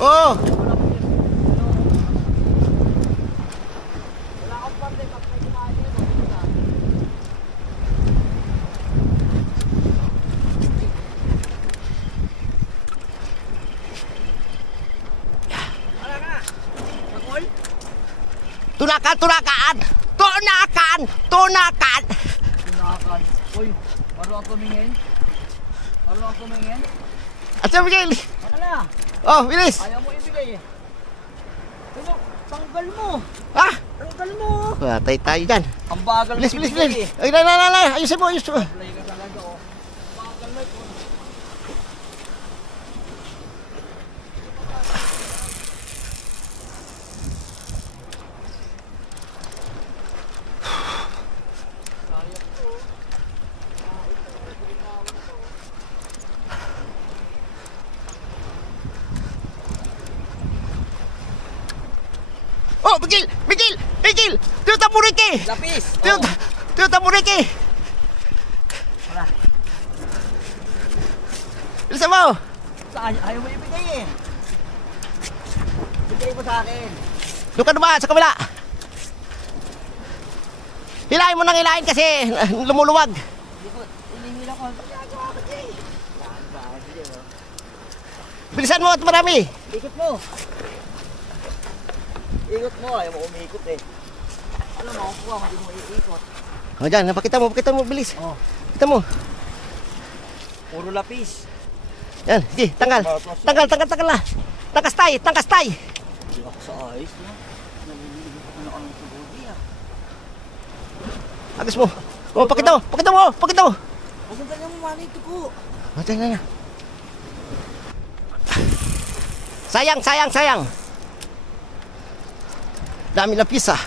Oo. Wala akong parte pag may kumain dito. Wala ka. Magol? Tunakan, tunakan! Tunakan! Tunakan! Tunakan. Uy, paano ang tumingin? Paano ang tumingin? At siya, Miguel! Baka na. Oh, bilis! Ayaw mo ibigay eh. Ano? Tanggal mo. Ha? Tanggal mo. Patay tayo dyan. Ang bagal mo Bilis, bilis, ibigay bilis! eh. Ay, na! Ayusin mo, ayusin mo! Play ka talaga oh. Bagal mo ito. Oh, Miguel! Miguel! Miguel! Toyota Buriki! Lapis. Toyota Buriki! Wala. Bilisan mo! Ayaw mo ibigay eh. Bigay mo sa akin. Doon ka naman, sa kabila! Hilahin mo nang hilahin kasi lumuluwag. Inihila ko. Ginagawa ko siya eh. Bilisan mo at marami! Ikot mo. Ikot mo. Ayaw mo umikot eh. Alam mo, kuha mo, hindi mo iikot. O dyan, pakita mo, bilis. Oh. Pakita mo. Puro lapis. Yan, sige, tanggal. Tanggal na. Tangkas tay. Hindi ako sa ayos no. Nalililig ako na ng tubodi ah. Agos mo. Oh, pakita mo. Huwag mo ganyan mo mali ito ko. O, dyan na. Sayang. Dami lapis ah.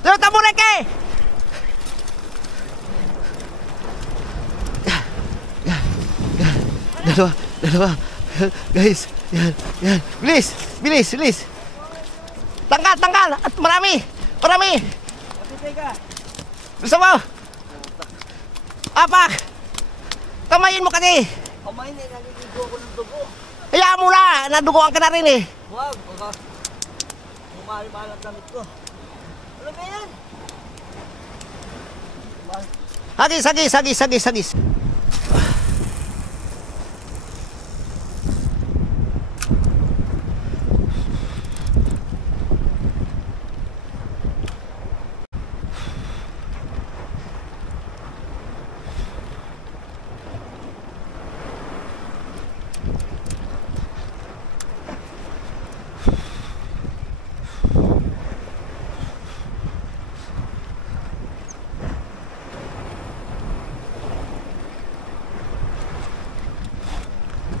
Toyota Buriki! Dalawa. Guys, yan. Bilis. Tanggal. At marami. Patitay ka. Bisa mo. Apak. Kamayin mo kasi. Kamay na naliligo ko ng dugo. Hayaan mo na. Naduguan ka na rin eh. Huwag. Baka umali-mahal ang damit ko. Ano ba yan? Hagis.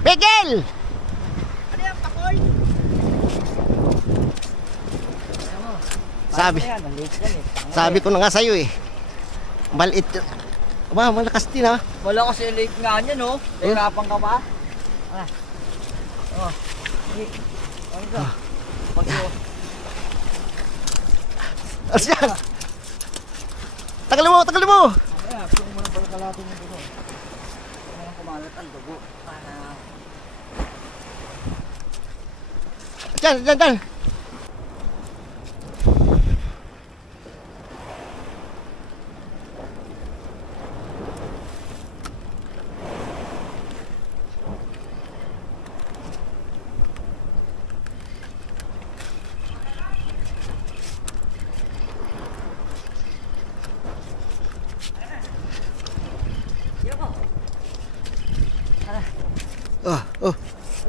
Miguel! Ano yan, pakoy? Sabi ko na nga sa'yo eh. Maliit. Aba, malakas din ha. Wala kasi late nga niya no. Hirapan ka ba? Oh. Ano ka? Asyan! Tagalin mo! Ayan, pili mo na pala kalatin yung dugo. Ayan, kumalat ang dugo. Dyan! Oh.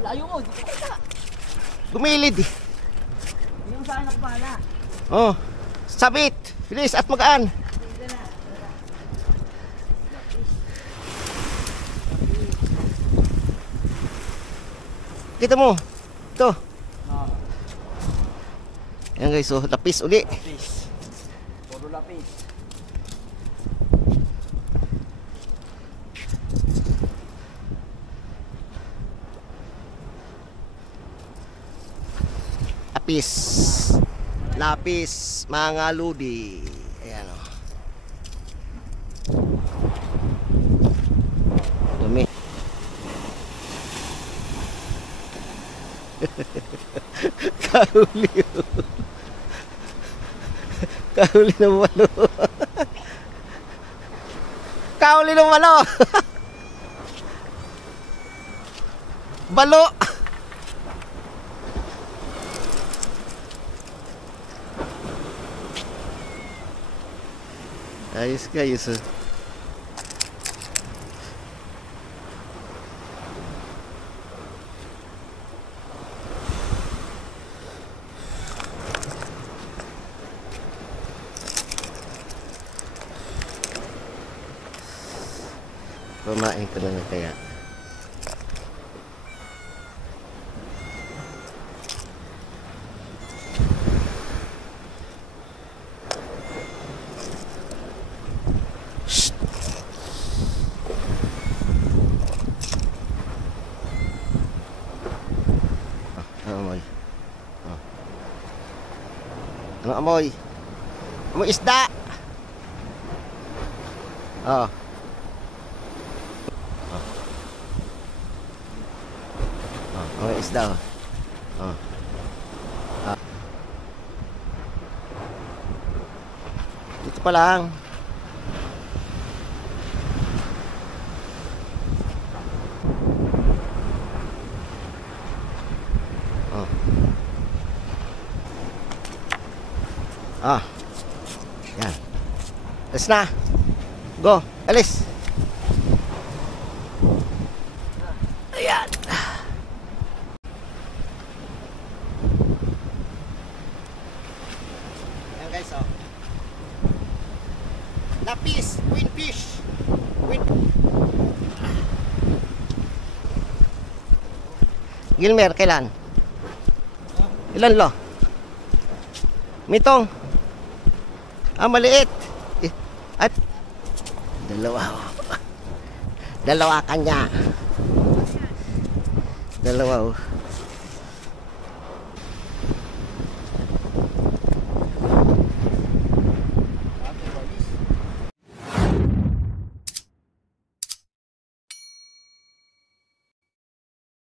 Layo mo, di ko kita. Gumilid eh. Hindi mo saan ako bahala. Oh. Sabit. Bilis at magaan. Kita mo. Ito. Yan guys, oh, lapis uli. Lapis. Puro lapis. Lapis. Lapis, mga ludi. Ayan o. Dumi. Kahuli. Kahuli ng walo. Kahuli ng walo. Balo. Ayos ka, ayos. Kumain ka na kaya. Amoy. Ano amoy? Amoy isda. Oh. Amoy isda. Oh. Dito pa lang. Yan. Alis na. Go. Alis. Ayan. Ayan guys, oh. Lapis. Queenfish. Gilmer, kailan? Ilan lo? Mitong. Maliit. At dalawa. Dalawa kanya. Dalawa.